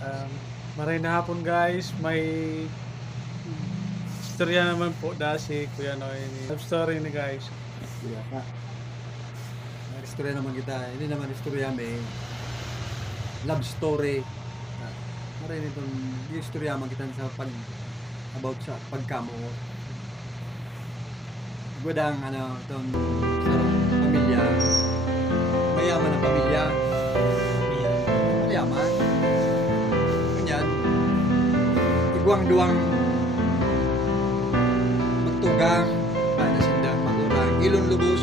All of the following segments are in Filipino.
Um, Maray na hapon guys, may istorya naman po dahil si Kuya Noy. Love story ni guys. Iya ka. May istorya naman kita. Ini naman istorya may love story. Maray nitong istorya man kita sa about sa pagkamo. Gudang itong sa pamilya. Mayaman na pamilya. Mayaman. Ganyan. Iguang-duang magtugang paano sindang magurang ilon lubos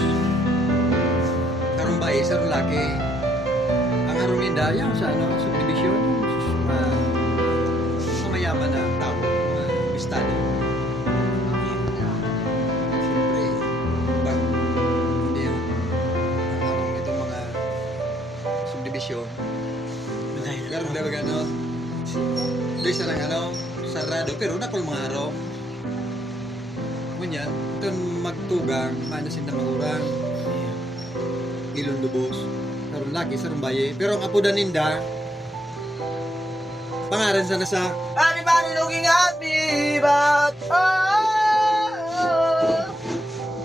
karong bae sa laki ang arong indaya sa subdivision sa mayaman na tao bistado. Siyempre pag hindi ang arong itong mga subdivision karong daw hindi sa lang sarado pero nakul mga araw ganyan, ito magtugang, paano sila magurang, ilon lubos, sarong laki, sarong baye. Pero ang apo ninda, pangaran sana sa Bari looking at me, but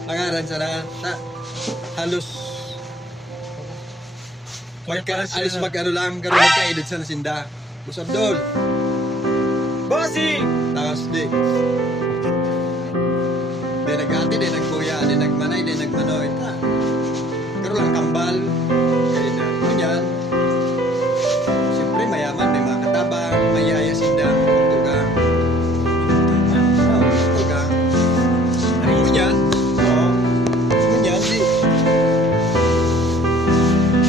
pangaran sana halos alos mag-ano lang, karoon magkaedad sana sinda. Busab dol. Bossy! Tapos di nag-ate, di nagkuya, di nagmanay, di nagmanoy. Pero lang kambal. Ganyan. Siyempre mayaman, may mga katabang, may yaya sindang, tugang. Tugang. Ganyan. Oo. Ganyan, di.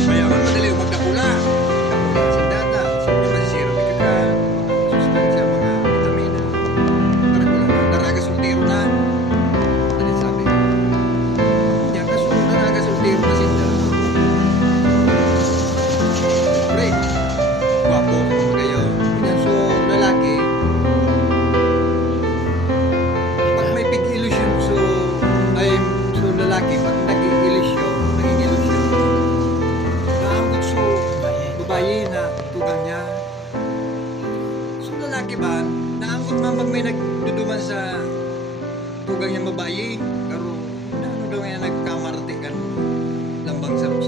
Mayaman, madali yung magkapula. Kapula sindata. Siyempre masisiro, may mga sustansya, mga vitamina. Daraga sultiro na. Pag may nagduduman sa tugang yung babae, pero ano daw nga nagkamarte kan lambang sa mo.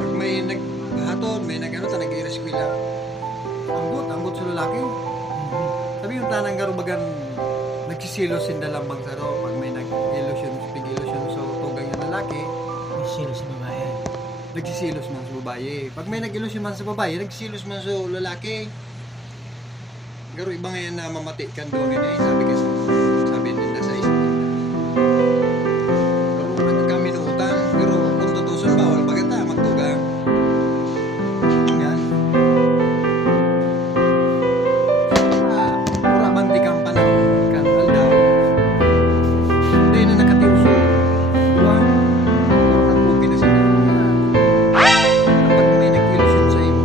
Pag may naghatod, may nag-i-reskwila. Anggot sa lalaki. Sabi yung tanang garubagan, nagsisilos sinda lambang sa ro. Pag may nag-illusion sa tugang yung lalaki, Nagsilos sa babae. nagsisilos man sa babae. Pag may nag-illusion man sa babae, nagsisilos man sa lalaki. Pero iba ngayon na mamati kan doon ganyan. Sabi nila sa isip. Pero nagkaminutan. Pero kung tutusun bawal bagata magtugang. Yan. Pura banti kang panahon kan aldaw. Hindi na nakatiuso. Diba? Pero nagpupi na sila. Kapag may nag-illusion sa iyo.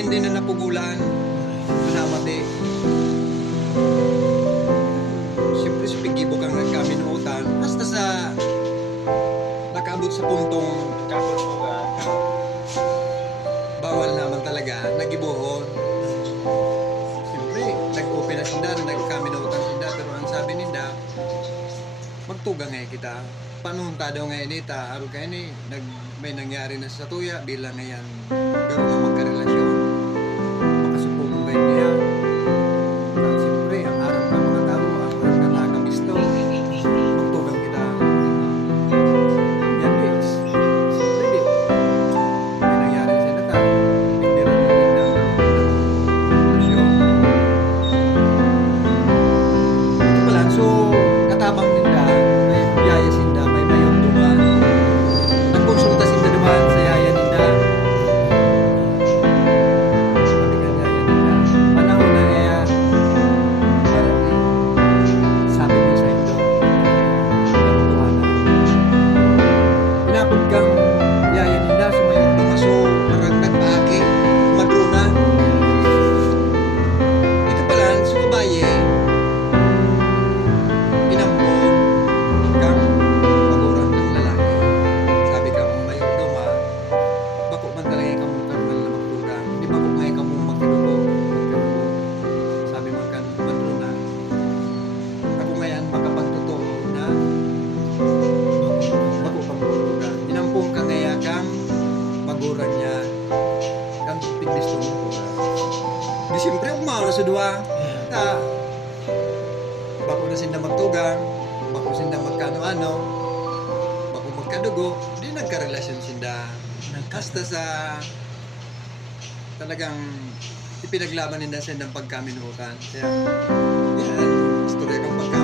Hindi na napugulan. Namati. Siyempre supigibo kang nagkaminutan. Basta sa nakaabot sa puntong bawal naman talaga. Nagibuhon. Siyempre, nag-open na sinda, nagkaminutan sinda. Pero ang sabi ninda, magtugang ngayon kita. Panunta daw ngayon ita. Araw kayo ni, may nangyari na sa tuya bilang ngayon. Pero na magkarelasyon. Makasupong ba niya? Siyempre, ang harap ng mga tao, ang nakakabisto. Magtugang kita. Yan guys. Siyempre, di. May nangyari sa nata. Hindi rin na relasyon. dua. Bako na sinda magtugang, bako sinda magkano-ano, bako magkadugo, di nagkarelasyon sinda. Hasta sa talagang ipinaglaban nila sindang pagkaminutan. Kaya, yan, istorya kang